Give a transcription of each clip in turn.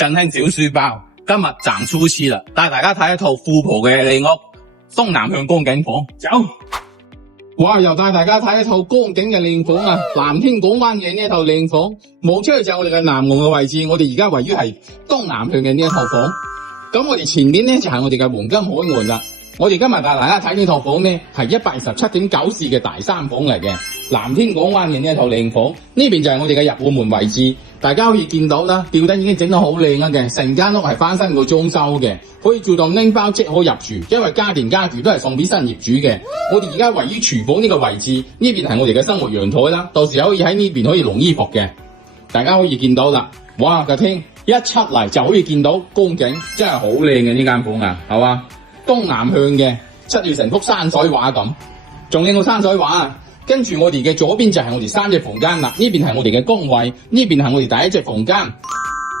振興小書包，今日賺粗絲啦，帶大家睇一套富婆嘅靚屋，東南向江景房，走！哇，又帶大家睇一套江景嘅靚房啊，南天港灣嘅呢一套靚房，望出去就係我哋嘅南岸嘅位置，我哋而家位於係東南向嘅呢一套房，咁我哋前面咧就係我哋嘅黃金海岸啦。我哋今日帶大家睇呢套房呢，係127.9呎嘅大三房嚟嘅，南天港灣嘅呢一套靚房，呢邊就係我哋嘅入戶門位置，大家可以見到啦，吊燈已經整得好靚啦嘅，成間屋係翻新過裝修嘅，可以做到拎包即可入住，因為家電家具都係送俾新業主嘅。我哋而家位於廚房呢個位置，呢邊係我哋嘅生活陽台啦，到時可以喺呢邊可以晾衣服嘅，大家可以見到啦。哇，個廳一出嚟就可以見到江景，真係好靚嘅呢間房啊，係嘛？東南向嘅7月成幅山水畫咁，仲靚過山水畫啊！跟住我哋嘅左邊就係我哋3隻房間啦，呢邊係我哋嘅工位，呢邊係我哋第一隻房間。呢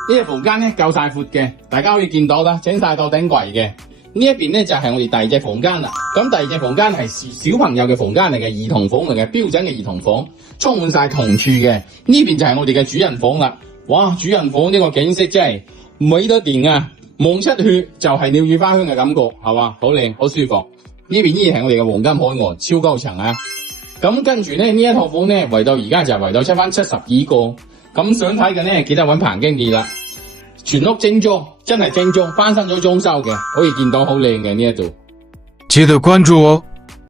隻房間咧夠晒闊嘅，大家可以見到啦，整晒到頂櫃嘅。呢一邊咧就係我哋第二隻房間啦。咁第二隻房間係小朋友嘅房間嚟嘅，兒童房嚟嘅，標準嘅兒童房，充滿晒童趣嘅。呢邊就係我哋嘅主人房啦。哇，主人房呢個景色真係美得掂啊！望出去就係鳥語花香嘅感覺，係嘛？好靚，好舒服。呢邊依然係我哋嘅黃金海岸，超高層啊！咁跟住咧，呢一套房咧圍到而家就係圍到出翻70幾個。咁想睇嘅咧，記得搵彭經理啦。全屋精裝，真係精裝，翻新咗裝修嘅，可以見到好靚嘅呢一度。記得關注哦。